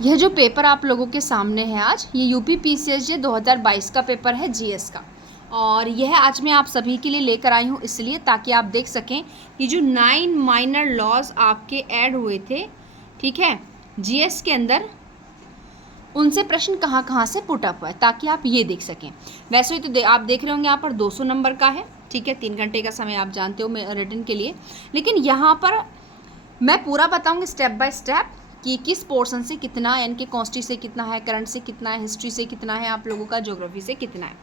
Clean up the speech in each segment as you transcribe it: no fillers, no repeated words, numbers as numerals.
यह जो पेपर आप लोगों के सामने है आज, ये यूपी पीसीएसजे 2022 का पेपर है जीएस का। और यह आज मैं आप सभी के लिए लेकर आई हूँ इसलिए ताकि आप देख सकें कि जो 9 माइनर लॉज आपके ऐड हुए थे, ठीक है, जीएस के अंदर, उनसे प्रश्न कहाँ कहाँ से पुट अप हुआ है, ताकि आप ये देख सकें। वैसे ही तो आप देख रहे होंगे यहाँ पर 200 नंबर का है, ठीक है, 3 घंटे का समय आप जानते हो रिटन के लिए। लेकिन यहाँ पर मैं पूरा बताऊँगी स्टेप बाय स्टेप कि किस पोर्शन से कितना, यानी कि कॉन्स्टी से कितना है, करंट से कितना है, हिस्ट्री से कितना है, आप लोगों का ज्योग्राफी से कितना है,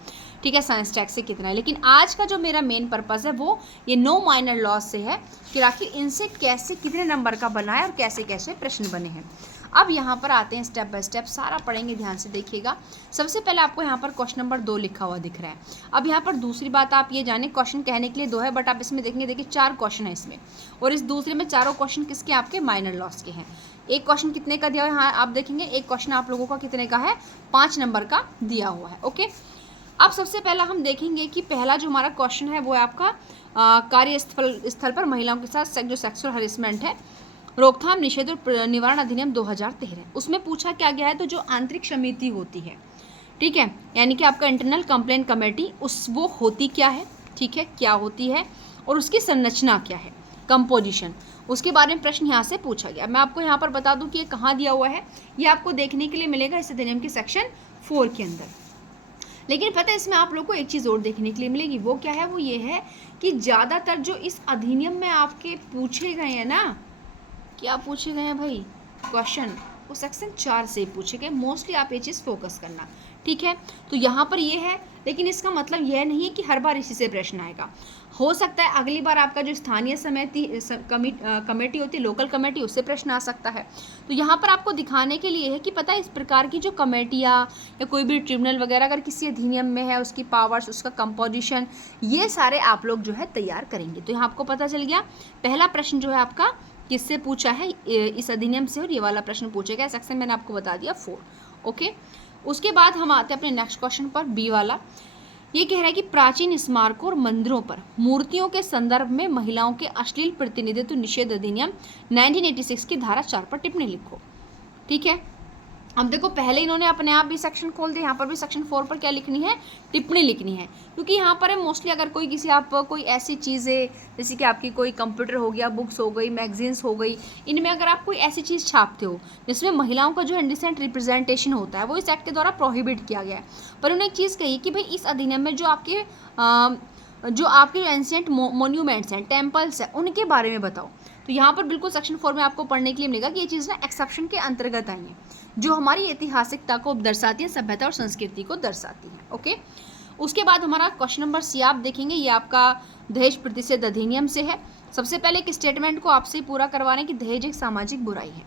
ठीक है, साइंस टैक्स से कितना है। लेकिन आज का जो मेरा मेन पर्पज़ है वो ये 9 माइनर लॉज से है कि आखिर इनसे कैसे कितने नंबर का बना है और कैसे कैसे प्रश्न बने हैं। अब यहाँ पर आते हैं स्टेप बाय स्टेप, सारा पढ़ेंगे, ध्यान से देखिएगा। सबसे पहले आपको यहाँ पर क्वेश्चन नंबर 2 लिखा हुआ दिख रहा है। अब यहाँ पर दूसरी बात आप ये जाने, क्वेश्चन कहने के लिए 2 है, बट आप इसमें देखेंगे, देखिए 4 क्वेश्चन है इसमें, और इस दूसरे में चारों क्वेश्चन किसके, आपके माइनर लॉस के हैं। एक क्वेश्चन कितने का दिया हुआ है, हाँ आप देखेंगे, एक क्वेश्चन आप लोगों का कितने का है, 5 नंबर का दिया हुआ है। ओके, अब सबसे पहला हम देखेंगे कि पहला जो हमारा क्वेश्चन है वो है आपका कार्यस्थल पर महिलाओं के साथ जो सेक्सुअल हरेसमेंट है, रोकथाम, निषेध और निवारण अधिनियम 2013, उसमें पूछा क्या गया है, तो जो आंतरिक समिति होती है, ठीक है, यानी कि आपका इंटरनल कंप्लेंट कमेटी, वो होती क्या है, ठीक है, क्या होती है और उसकी संरचना क्या है, कंपोजिशन, उसके बारे में प्रश्न यहाँ से पूछा गया। मैं आपको यहाँ पर बता दूँ कि ये कहाँ दिया हुआ है, ये आपको देखने के लिए मिलेगा इस अधिनियम के सेक्शन 4 के अंदर। लेकिन पता है इसमें आप लोग को एक चीज़ और देखने के लिए मिलेगी, वो क्या है, वो ये है कि ज़्यादातर जो इस अधिनियम में आपके पूछे गए हैं ना, क्या पूछे गए हैं भाई क्वेश्चन, वो सेक्शन 4 से पूछे गए। मोस्टली आप ये चीज़ फोकस करना, ठीक है। तो यहाँ पर ये है, लेकिन इसका मतलब यह नहीं है कि हर बार इसी से प्रश्न आएगा। हो सकता है अगली बार आपका जो स्थानीय समिति कमेटी होती है, लोकल कमेटी, उससे प्रश्न आ सकता है। तो यहाँ पर आपको दिखाने के लिए है कि पता है इस प्रकार की जो कमेटियाँ या कोई भी ट्रिब्यूनल वगैरह अगर किसी अधिनियम में है, उसकी पावर्स, उसका कंपोजिशन, ये सारे आप लोग जो है तैयार करेंगे। तो यहाँ आपको पता चल गया पहला प्रश्न जो है आपका किससे पूछा है, इस अधिनियम से, और ये वाला प्रश्न पूछेगा। सेक्शन मैंने आपको बता दिया 4। ओके, उसके बाद हम आते हैं अपने नेक्स्ट क्वेश्चन पर, बी वाला। ये कह रहा है कि प्राचीन स्मारकों और मंदिरों पर मूर्तियों के संदर्भ में महिलाओं के अश्लील प्रतिनिधित्व निषेध अधिनियम 1986 की धारा 4 पर टिप्पणी लिखो, ठीक है। अब देखो पहले इन्होंने अपने आप भी सेक्शन खोल दिया, यहाँ पर भी सेक्शन 4 पर क्या लिखनी है, टिप्पणी लिखनी है। क्योंकि यहाँ पर है मोस्टली अगर कोई किसी आप कोई ऐसी चीज़ें, जैसे कि आपकी कोई कंप्यूटर हो गया, बुक्स हो गई, मैगजीन्स हो गई, इनमें अगर आप कोई ऐसी चीज़ छापते हो जिसमें महिलाओं का जो इंडिसेंट रिप्रेजेंटेशन होता है, वो इस एक्ट के द्वारा प्रोहिबिट किया गया है। पर उन्होंने एक चीज़ कही कि भाई इस अधिनियम में जो आपके एंशिएंट मोन्यूमेंट्स हैं, टेम्पल्स हैं, उनके बारे में बताओ। तो यहाँ पर बिल्कुल सेक्शन 4 में आपको पढ़ने के लिए मिलेगा कि ये चीज़ ना एक्सेप्शन के अंतर्गत आई है, जो हमारी ऐतिहासिकता को दर्शाती है, सभ्यता और संस्कृति को दर्शाती है। ओके, उसके बाद हमारा क्वेश्चन नंबर सी आप देखेंगे, ये आपका दहेज प्रतिषेध अधिनियम से है। सबसे पहले एक स्टेटमेंट को आपसे पूरा करवाने की दहेज एक सामाजिक बुराई है,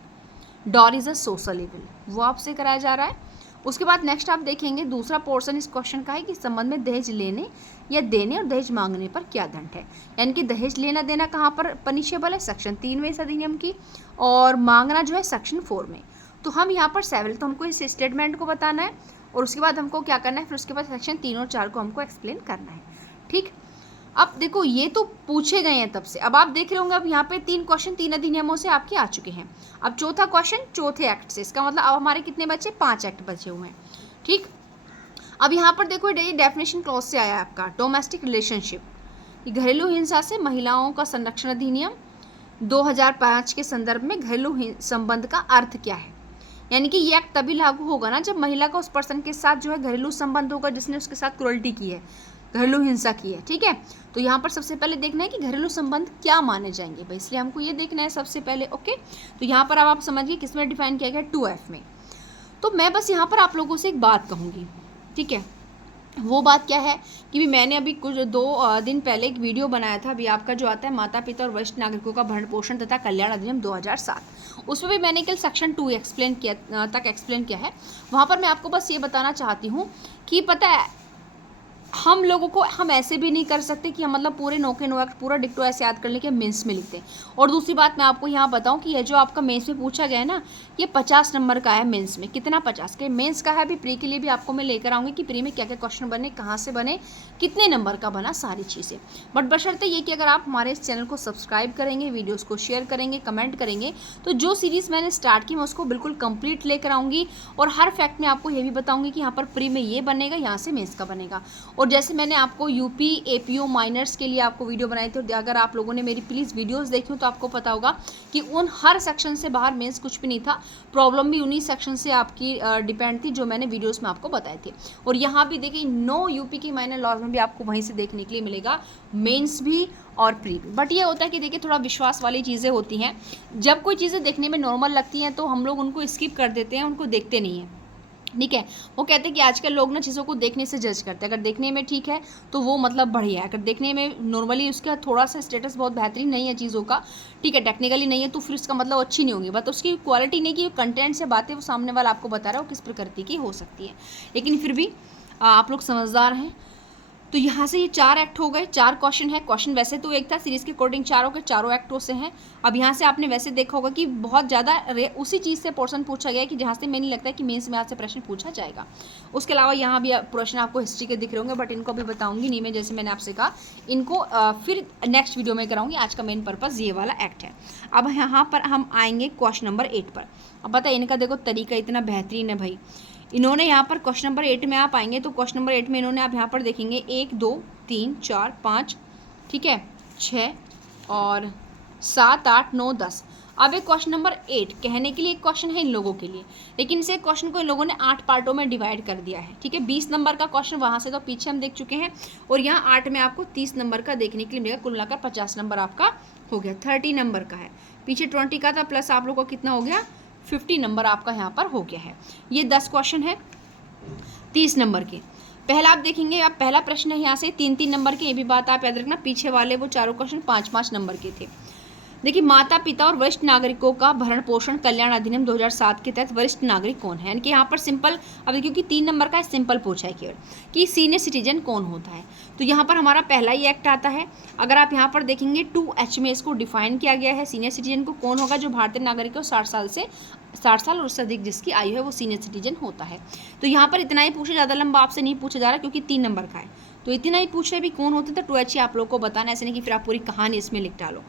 Dar is a social evil, वो आपसे कराया जा रहा है। उसके बाद नेक्स्ट आप देखेंगे दूसरा पोर्शन इस क्वेश्चन का है कि संबंध में दहेज लेने या देने और दहेज मांगने पर क्या दंड है, यानी कि दहेज लेना देना कहाँ पर पनिशेबल है, सेक्शन 3 में इस अधिनियम की, और मांगना जो है सेक्शन 4 में। तो हम यहाँ पर 7, तो हमको इस स्टेटमेंट को बताना है, और उसके बाद हमको क्या करना है, फिर उसके बाद सेक्शन 3 और 4 को हमको एक्सप्लेन करना है, ठीक। अब देखो ये तो पूछे गए हैं तब से, अब आप देख रहे होंगे अब यहाँ पे 3 क्वेश्चन 3 अधिनियमों से आपके आ चुके हैं। अब चौथा क्वेश्चन चौथे एक्ट से, इसका मतलब अब हमारे कितने बचे, 5 एक्ट बचे हुए हैं, ठीक। अब यहाँ पर देखो ये डेफिनेशन क्लॉज से आया है आपका डोमेस्टिक रिलेशनशिप, घरेलू हिंसा से महिलाओं का संरक्षण अधिनियम 2005 के संदर्भ में घरेलू संबंध का अर्थ क्या है, यानी कि ये एक्ट तभी लागू होगा ना जब महिला का उस पर्सन के साथ जो है घरेलू संबंध होगा जिसने उसके साथ क्रूरल्टी की है, घरेलू हिंसा की है, ठीक है। तो यहाँ पर सबसे पहले देखना है कि घरेलू संबंध क्या माने जाएंगे भाई, इसलिए हमको ये देखना है सबसे पहले। ओके, तो यहाँ पर अब आप समझिए किसमें डिफाइन किया गया, 2F में। तो मैं बस यहाँ पर आप लोगों से एक बात कहूँगी, ठीक है। वो बात क्या है कि भी मैंने अभी कुछ 2 दिन पहले एक वीडियो बनाया था, अभी आपका जो आता है माता पिता और वरिष्ठ नागरिकों का भरण पोषण तथा कल्याण अधिनियम 2007, उसमें भी मैंने कल सेक्शन 2 एक्सप्लेन किया है। वहाँ पर मैं आपको बस ये बताना चाहती हूँ कि पता है हम लोगों को हम ऐसे भी नहीं कर सकते कि हम मतलब पूरे नो के नो एक्ट पूरा डिक्टो ऐसे याद कर लें कि हम मेंस में लिखते हैं। और दूसरी बात मैं आपको यहाँ बताऊँ कि ये जो आपका मेंस में पूछा गया है ना, ये 50 नंबर का है मेंस में। कितना? 50 के। मेंस का है। अभी प्री के लिए भी आपको मैं लेकर आऊँगी कि प्री में क्या क्या क्वेश्चन बने, कहाँ से बने, कितने नंबर का बना, सारी चीज़ें। बट बशर्ते ये कि अगर आप हमारे इस चैनल को सब्सक्राइब करेंगे, वीडियोज़ को शेयर करेंगे, कमेंट करेंगे, तो जो सीरीज़ मैंने स्टार्ट की मैं उसको बिल्कुल कंप्लीट लेकर आऊँगी। और हर फैक्ट में आपको ये भी बताऊँगी कि यहाँ पर प्री में ये बनेगा, यहाँ से मेंस का बनेगा। और जैसे मैंने आपको यूपी एपीओ माइनर्स के लिए आपको वीडियो बनाई थी, और अगर आप लोगों ने मेरी प्लीज़ वीडियोस देखी हो तो आपको पता होगा कि उन हर सेक्शन से बाहर मेंस कुछ भी नहीं था। प्रॉब्लम भी उन्हीं सेक्शन से आपकी डिपेंड थी जो मैंने वीडियोस में आपको बताए थे। और यहाँ भी देखिए नो यूपी की माइनर लॉज में भी आपको वहीं से देखने के लिए मिलेगा, मेंस भी और प्री भी। बट ये होता है कि देखिए थोड़ा विश्वास वाली चीज़ें होती हैं। जब कोई चीज़ें देखने में नॉर्मल लगती हैं तो हम लोग उनको स्किप कर देते हैं, उनको देखते नहीं हैं। ठीक है, वो कहते हैं कि आजकल लोग ना चीज़ों को देखने से जज करते हैं। अगर देखने में ठीक है तो वो मतलब बढ़िया है, अगर देखने में नॉर्मली उसका थोड़ा सा स्टेटस बहुत बेहतरीन नहीं है चीज़ों का, ठीक है, टेक्निकली नहीं है, तो फिर उसका मतलब अच्छी नहीं होगी। बट उसकी क्वालिटी नहीं कि कंटेंट से बातें वो सामने वाला आपको बता रहा है वो किस प्रकृति की हो सकती है। लेकिन फिर भी आप लोग समझदार हैं। तो यहाँ से ये 4 एक्ट हो गए, 4 क्वेश्चन है। क्वेश्चन वैसे तो एक था, सीरीज़ के अकॉर्डिंग 4 हो गए, चारों एक्टों से हैं। अब यहाँ से आपने वैसे देखा होगा कि बहुत ज़्यादा उसी चीज़ से पोर्शन पूछा गया है कि जहाँ से मैंने लगता है कि मेंस में आज से प्रश्न पूछा जाएगा। उसके अलावा यहाँ भी प्रश्न आपको हिस्ट्री के दिख रहे होंगे, बट इनको भी बताऊँगी नहीं मैं, जैसे मैंने आपसे कहा इनको फिर नेक्स्ट वीडियो में कराऊँगी। आज का मेन पर्पज़ ये वाला एक्ट है। अब यहाँ पर हम आएंगे क्वेश्चन नंबर 8 पर। अब बताइए, इनका देखो तरीका इतना बेहतरीन है भाई। इन्होंने यहाँ पर क्वेश्चन नंबर 8 में आप आएंगे तो क्वेश्चन नंबर 8 में इन्होंने आप यहाँ पर देखेंगे 1 2 3 4 5, ठीक है, 6 और 7 8 9 10। अब एक क्वेश्चन नंबर 8 कहने के लिए एक क्वेश्चन है इन लोगों के लिए, लेकिन इसे क्वेश्चन को इन लोगों ने 8 पार्टों में डिवाइड कर दिया है। ठीक है, 20 नंबर का क्वेश्चन वहाँ से तो पीछे हम देख चुके हैं, और यहाँ 8 में आपको 30 नंबर का देखने के लिए मिलेगा। कुल मिलाकर 50 नंबर आपका हो गया। 30 नंबर का है, पीछे 20 का था, प्लस आप लोग को कितना हो गया, 50 नंबर आपका यहाँ पर हो गया है। ये 10 क्वेश्चन है 30 नंबर के। पहला आप देखेंगे, आप पहला प्रश्न है यहाँ से 3-3 नंबर के। ये भी बात आप याद रखना, पीछे वाले वो चारों क्वेश्चन 5-5 नंबर के थे। देखिए, माता पिता और वरिष्ठ नागरिकों का भरण पोषण कल्याण अधिनियम 2007 के तहत वरिष्ठ नागरिक कौन है। यानी कि यहाँ पर सिंपल, अब क्योंकि 3 नंबर का सिंपल पूछा है केवल कि सीनियर सिटीजन कौन होता है, तो यहाँ पर हमारा पहला ही एक्ट आता है। अगर आप यहाँ पर देखेंगे 2H में इसको डिफाइन किया गया है। सीनियर सिटीजन को कौन होगा, जो भारतीय नागरिक है 60 साल और उससे अधिक जिसकी आयु है वो सीनियर सिटीजन होता है। तो यहाँ पर इतना ही पूछा, ज़्यादा लंबा आपसे नहीं पूछा जा रहा क्योंकि 3 नंबर का है, तो इतना ही पूछ रहे भी कौन होते थे। 2H ही आप लोग को बताना, ऐसे नहीं कि फिर आप पूरी कहानी इसमें लिख डालो।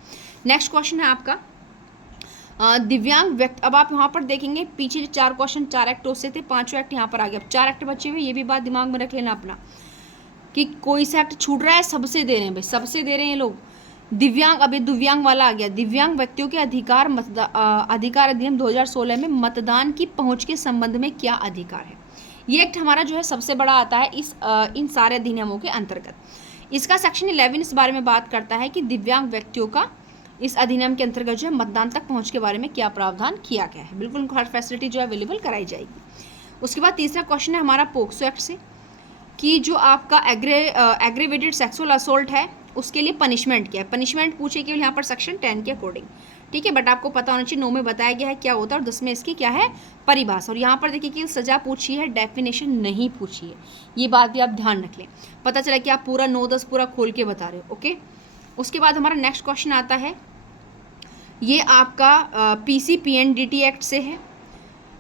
नेक्स्ट क्वेश्चन है आपका दिव्यांग व्यक्ति। अब आप यहाँ पर देखेंगे पीछे 4 क्वेश्चन 4 एक्टों से थे, 5वां एक्ट यहाँ पर आ गया। अब 4 एक्ट बचे हुए, ये भी बात दिमाग में रख लेना अपना कि कोई सा एक्ट छूट रहा है, सबसे दे रहे हैं भाई, सबसे दे रहे हैं ये लोग। दिव्यांग, अभी दिव्यांग वाला आ गया। दिव्यांग व्यक्तियों के अधिकार अधिनियम 2016 में मतदान की पहुंच के संबंध में क्या अधिकार है। ये एक्ट हमारा जो है सबसे बड़ा आता है इन सारे अधिनियमों के अंतर्गत। इसका सेक्शन 11 इस बारे में बात करता है कि दिव्यांग व्यक्तियों का इस अधिनियम के अंतर्गत जो है मतदान तक पहुंच के बारे में क्या प्रावधान किया गया है। बिल्कुल उनको हर फैसिलिटी जो है अवेलेबल कराई जाएगी। उसके बाद तीसरा क्वेश्चन है हमारा पोक्सो एक्ट से, कि जो आपका एग्रेवेटेड सेक्सुअल असोल्ट है उसके लिए पनिशमेंट क्या है। पनिशमेंट पूछे केवल यहाँ पर सेक्शन 10 के अकॉर्डिंग, ठीक है, बट आपको पता होना चाहिए 9 में बताया गया है क्या होता है और 10 में इसकी क्या है परिभाषा। और यहाँ पर देखिए कि सज़ा पूछी है, डेफिनेशन नहीं पूछी है, ये बात भी आप ध्यान रख लें। पता चला कि आप पूरा 9-10 पूरा खोल के बता रहे हो। ओके, उसके बाद हमारा नेक्स्ट क्वेश्चन आता है, ये आपका PCPNDT एक्ट से है।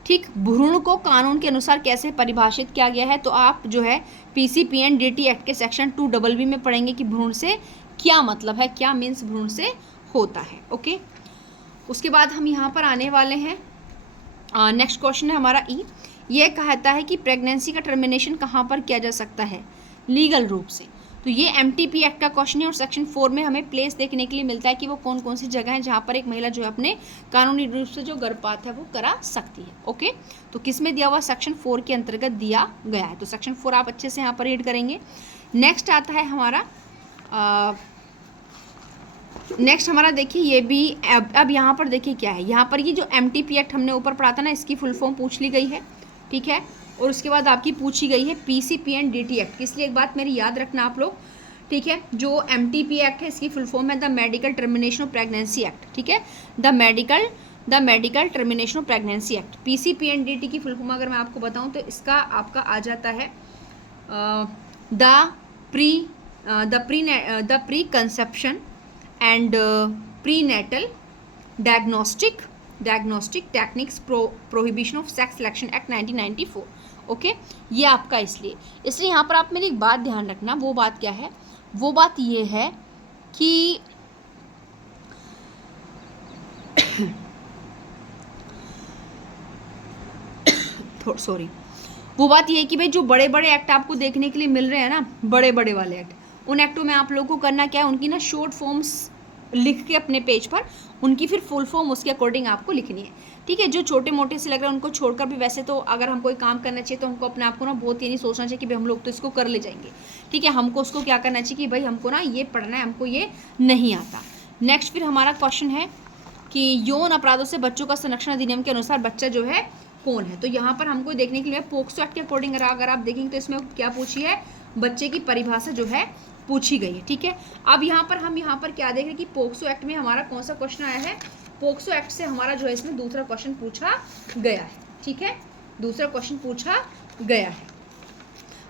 ठीक, भ्रूण को कानून के अनुसार कैसे परिभाषित किया गया है, तो आप जो है PCPNDT एक्ट के सेक्शन 2BB में पढ़ेंगे कि भ्रूण से क्या मतलब है, क्या मीन्स भ्रूण से होता है। ओके, उसके बाद हम यहाँ पर आने वाले हैं, नेक्स्ट क्वेश्चन है हमारा ई। ये कहता है कि प्रेगनेंसी का टर्मिनेशन कहाँ पर किया जा सकता है लीगल रूप से। तो ये MTP एक्ट का क्वेश्चन है और सेक्शन 4 में हमें प्लेस देखने के लिए मिलता है कि वो कौन कौन सी जगह है जहाँ पर एक महिला जो है अपने कानूनी रूप से जो गर्भपात है वो करा सकती है। ओके, तो किस में दिया हुआ, सेक्शन 4 के अंतर्गत दिया गया है। तो सेक्शन 4 आप अच्छे से यहाँ पर रीड करेंगे। नेक्स्ट आता है हमारा देखिए, ये भी अब यहाँ पर देखिए क्या है, यहाँ पर ये जो MTP एक्ट हमने ऊपर पढ़ा था ना, इसकी फुल फॉर्म पूछ ली गई है। ठीक है, और उसके बाद आपकी पूछी गई है PCPNDT एक्ट। इसलिए एक बात मेरी याद रखना आप लोग, ठीक है, जो MTP एक्ट है इसकी फुल फॉर्म है the medical termination of pregnancy act. ठीक है, the medical termination of pregnancy act. PCPNDT की फुल फॉर्म अगर मैं आपको बताऊं तो इसका आपका आ जाता है the the pre conception and prenatal diagnostic techniques prohibition of sex selection act 1994। Okay, ये आपका इसलिए यहाँ पर आप मेरी एक बात ध्यान रखना। वो बात क्या है? वो बात ये है कि सॉरी, वो बात ये है कि भाई जो बड़े बड़े एक्ट आपको देखने के लिए मिल रहे हैं ना, बड़े बड़े वाले एक्ट, उन एक्टों में आप लोगों को करना क्या है, उनकी ना शॉर्ट फॉर्म्स लिख के अपने पेज पर उनकी फिर फुल फॉर्म उसके अकॉर्डिंग आपको लिखनी है। ठीक है, जो छोटे मोटे से लग रहा है उनको छोड़कर भी, वैसे तो अगर हम कोई काम करना चाहिए तो हमको अपने आप को ना बहुत ये नहीं सोचना चाहिए कि भाई हम लोग तो इसको कर ले जाएंगे। ठीक है, हमको उसको क्या करना चाहिए कि भाई हमको ना ये पढ़ना है, हमको ये नहीं आता। नेक्स्ट फिर हमारा क्वेश्चन है कि यौन अपराधों से बच्चों का संरक्षण अधिनियम के अनुसार बच्चा जो है कौन है। तो यहाँ पर हमको देखने के लिए पोक्सो एक्ट के अकॉर्डिंग अगर आप देखेंगे तो इसमें क्या पूछी है, बच्चे की परिभाषा जो है पूछी गई है। ठीक है, अब यहाँ पर क्या देख रहे हैं कि पोक्सो एक्ट में हमारा कौन सा क्वेश्चन आया है, पोक्सो एक्ट से हमारा जो है इसमें दूसरा क्वेश्चन पूछा गया है। ठीक है, दूसरा क्वेश्चन पूछा गया है।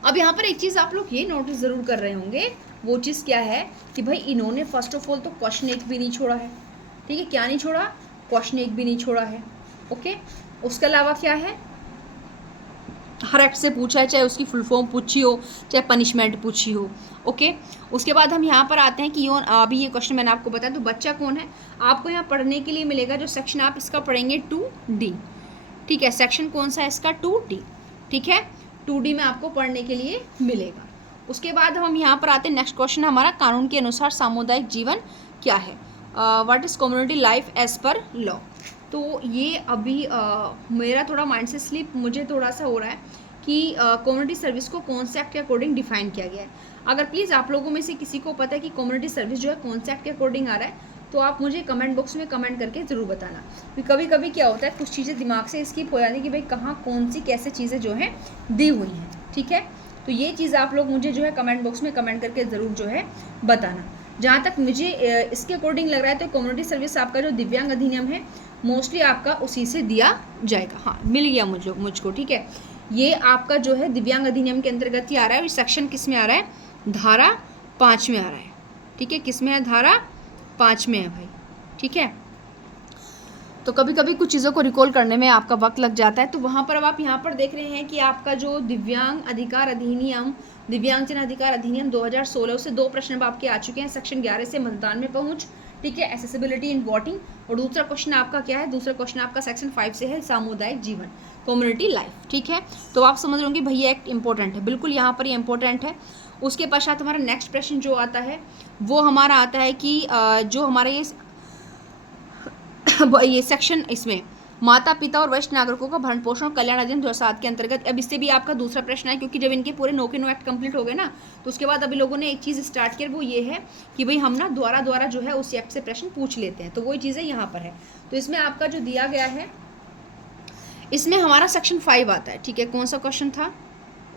अब यहाँ पर एक चीज़ आप लोग ये नोटिस ज़रूर कर रहे होंगे, वो चीज़ क्या है कि भाई इन्होंने फर्स्ट ऑफ ऑल तो क्वेश्चन एक भी नहीं छोड़ा है। ठीक है, क्या नहीं छोड़ा, क्वेश्चन एक भी नहीं छोड़ा है। ओके, उसके अलावा क्या है, हर एक्ट से पूछा है, चाहे उसकी फुल फॉर्म पूछी हो, चाहे पनिशमेंट पूछी हो। ओके, उसके बाद हम यहाँ पर आते हैं कि यौन, अभी ये क्वेश्चन मैंने आपको बताया, तो बच्चा कौन है आपको यहाँ पढ़ने के लिए मिलेगा जो सेक्शन आप इसका पढ़ेंगे 2D। ठीक है, सेक्शन कौन सा है इसका, 2D। ठीक है, 2D में आपको पढ़ने के लिए मिलेगा। उसके बाद हम यहाँ पर आते हैं, नेक्स्ट क्वेश्चन हमारा, कानून के अनुसार सामुदायिक जीवन क्या है, what is community life as per law. तो ये अभी मेरा थोड़ा माइंड से स्लिप मुझे थोड़ा सा हो रहा है कि कम्युनिटी सर्विस को कौन से एक्ट के अकॉर्डिंग डिफाइन किया गया है। अगर प्लीज़ आप लोगों में से किसी को पता है कि कम्युनिटी सर्विस जो है कौन से एक्ट के अकॉर्डिंग आ रहा है, तो आप मुझे कमेंट बॉक्स में कमेंट करके ज़रूर बताना। कभी कभी क्या होता है, कुछ चीज़ें दिमाग से स्किप हो जाती है कि भाई कहाँ कौन सी कैसे चीज़ें जो हैं दी हुई हैं। ठीक है, तो ये चीज़ आप लोग मुझे जो है कमेंट बॉक्स में कमेंट करके ज़रूर जो है बताना। जहाँ तक मुझे इसके अकॉर्डिंग लग रहा है तो कम्युनिटी सर्विस आपका जो दिव्यांग अधिनियम है मोस्टली आपका उसी से दिया जाएगा। हाँ, मिल गया मुझको। ठीक है, ये आपका जो है दिव्यांग अधिनियम के अंतर्गत ही आ रहा है। सेक्शन किस में आ रहा है, धारा 5 में आ रहा है। ठीक है, किस में है, धारा 5 में है भाई। ठीक है, तो कभी कभी कुछ चीज़ों को रिकॉल करने में आपका वक्त लग जाता है। तो वहाँ पर अब आप यहाँ पर देख रहे हैं कि आपका जो दिव्यांगजन अधिकार अधिनियम 2016 से 2 प्रश्न अब आपके आ चुके हैं। सेक्शन 11 से मतदान में पहुँच, ठीक है, एसेसिबिलिटी इन वोटिंग, और दूसरा क्वेश्चन आपका क्या है, दूसरा क्वेश्चन आपका सेक्शन 5 से है, सामुदायिक जीवन, कम्युनिटी लाइफ। ठीक है, तो आप समझ रहे होंगे भैया एक्ट इंपॉर्टेंट है, बिल्कुल यहाँ पर ये इंपॉर्टेंट है। उसके पश्चात हमारा नेक्स्ट प्रश्न जो आता है वो हमारा आता है कि जो हमारा ये सेक्शन, इसमें माता पिता और वरिष्ठ नागरिकों का भरण पोषण और कल्याण अधिनियम 2007 के अंतर्गत, अब इससे भी आपका दूसरा प्रश्न है, क्योंकि जब इनके पूरे 9 के 9 एक्ट कंप्लीट हो गए ना, तो उसके बाद अभी लोगों ने एक चीज़ स्टार्ट किया, वो ये है कि भाई हम ना द्वारा जो है उस एक्ट से प्रश्न पूछ लेते हैं। तो वही चीज़ें यहाँ पर है। तो इसमें आपका जो दिया गया है, इसमें हमारा सेक्शन 5 आता है। ठीक है, कौन सा क्वेश्चन था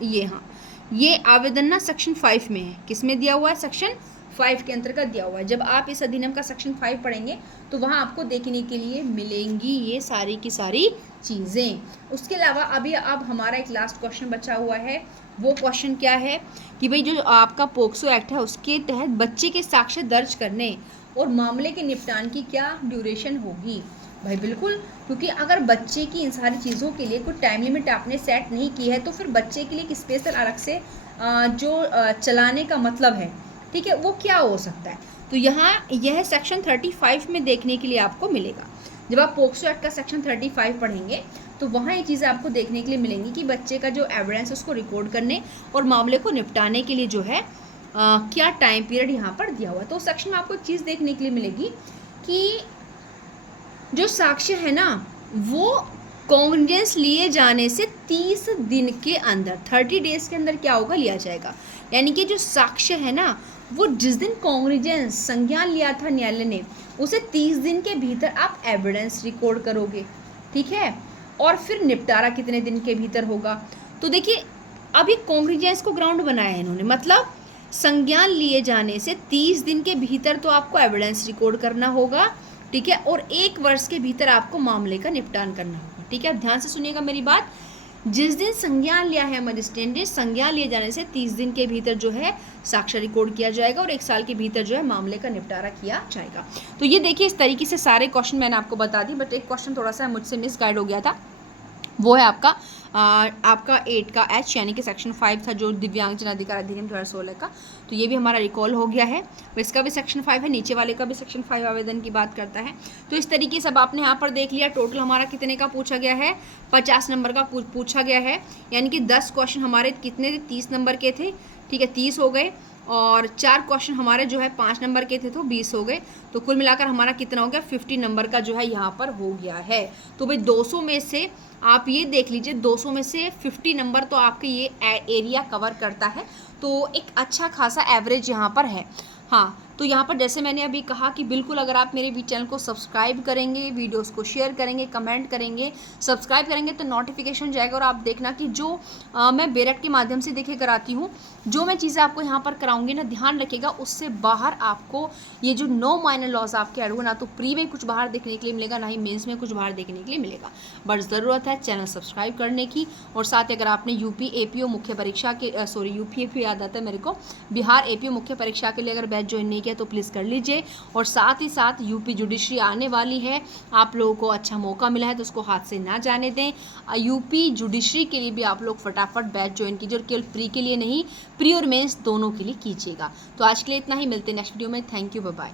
ये, हाँ, ये आवेदन ना सेक्शन 5 में है। किस में दिया हुआ है, सेक्शन 5 के अंतर्गत दिया हुआ है। जब आप इस अधिनियम का सेक्शन 5 पढ़ेंगे तो वहाँ आपको देखने के लिए मिलेंगी ये सारी की सारी चीज़ें। उसके अलावा अभी अब हमारा एक लास्ट क्वेश्चन बचा हुआ है। वो क्वेश्चन क्या है कि भाई जो आपका पोक्सो एक्ट है उसके तहत बच्चे के साक्ष्य दर्ज करने और मामले के निपटान की क्या ड्यूरेशन होगी। भाई बिल्कुल, क्योंकि अगर बच्चे की इन सारी चीज़ों के लिए कोई टाइम लिमिट आपने सेट नहीं की है तो फिर बच्चे के लिए एक स्पेशल अलग से जो चलाने का मतलब है, ठीक है, वो क्या हो सकता है। तो यहाँ यह सेक्शन 35 में देखने के लिए आपको मिलेगा। जब आप पोक्सो एक्ट का सेक्शन 35 पढ़ेंगे तो वहाँ ये चीज़ें आपको देखने के लिए मिलेंगी कि बच्चे का जो एविडेंस उसको रिकॉर्ड करने और मामले को निपटाने के लिए जो है क्या टाइम पीरियड यहाँ पर दिया हुआ है। तो सेक्शन में आपको एक चीज़ देखने के लिए मिलेगी कि जो साक्ष्य है ना वो कॉन्ग्रेजेंस लिए जाने से 30 दिन के अंदर, 30 डेज के अंदर क्या होगा, लिया जाएगा। यानी कि जो साक्ष्य है ना वो जिस दिन कॉन्ग्रेजेंस संज्ञान लिया था न्यायालय ने, उसे 30 दिन के भीतर आप एविडेंस रिकॉर्ड करोगे, ठीक है, और फिर निपटारा कितने दिन के भीतर होगा। तो देखिए अभी कॉन्ग्रेजेंस को ग्राउंड बनाया है इन्होंने, मतलब संज्ञान लिए जाने से 30 दिन के भीतर तो आपको एविडेंस रिकॉर्ड करना होगा, ठीक है, और 1 वर्ष के भीतर आपको मामले का निपटान करना होगा। ठीक है, अब ध्यान से सुनिएगा मेरी बात। जिस दिन संज्ञान लिया है मजिस्ट्रेट ने, संज्ञान लिए जाने से 30 दिन के भीतर जो है साक्ष्य रिकॉर्ड किया जाएगा और 1 साल के भीतर जो है मामले का निपटारा किया जाएगा। तो ये देखिए इस तरीके से सारे क्वेश्चन मैंने आपको बता दी, बट एक क्वेश्चन थोड़ा सा मुझसे मिसगाइड हो गया था, वो है आपका 8 का H यानी कि सेक्शन 5 था जो दिव्यांगजन अधिकार अधिनियम 2016 का, तो ये भी हमारा रिकॉल हो गया है। इसका भी सेक्शन 5 है, नीचे वाले का भी सेक्शन 5 आवेदन की बात करता है। तो इस तरीके से अब आपने यहाँ पर देख लिया टोटल हमारा कितने का पूछा गया है, 50 नंबर का पूछा गया है, यानी कि 10 क्वेश्चन हमारे कितने थे, 30 नंबर के थे, ठीक है, 30 हो गए, और 4 क्वेश्चन हमारे जो है 5 नंबर के थे तो 20 हो गए, तो कुल मिलाकर हमारा कितना हो गया, 50 नंबर का जो है यहाँ पर हो गया है। तो भाई 200 में से आप ये देख लीजिए, 200 में से 50 नंबर तो आपके ये एरिया कवर करता है, तो एक अच्छा खासा एवरेज यहाँ पर है। हाँ, तो यहाँ पर जैसे मैंने अभी कहा कि बिल्कुल अगर आप मेरे चैनल को सब्सक्राइब करेंगे, वीडियोस को शेयर करेंगे, कमेंट करेंगे, सब्सक्राइब करेंगे तो नोटिफिकेशन जाएगा, और आप देखना कि जो मैं बेरेट के माध्यम से देखिए कराती हूँ, जो मैं चीज़ें आपको यहाँ पर कराऊंगी ना, ध्यान रखिएगा उससे बाहर आपको ये जो 9 माइनर लॉज आपके ऐड हुए ना, तो प्री में कुछ बाहर देखने के लिए मिलेगा, ना ही मेंस में कुछ बाहर देखने के लिए मिलेगा। बट ज़रूरत है चैनल सब्सक्राइब करने की, और साथ ही अगर आपने यूपी एपीओ मुख्य परीक्षा के यूपी एपीओ याद आता है मेरे को, बिहार एपीओ मुख्य परीक्षा के लिए अगर बैच ज्वाइन नहीं किया तो प्लीज़ कर लीजिए। और साथ ही साथ यूपी जुडिशरी आने वाली है, आप लोगों को अच्छा मौका मिला है तो उसको हाथ से ना जाने दें। यूपी जुडिशरी के लिए भी आप लोग फटाफट बैच ज्वाइन कीजिए, और केवल प्री के लिए नहीं, प्री और मेंस दोनों के लिए कीजिएगा। तो आज के लिए इतना ही, मिलते हैं नेक्स्ट वीडियो में। Thank you, bye bye.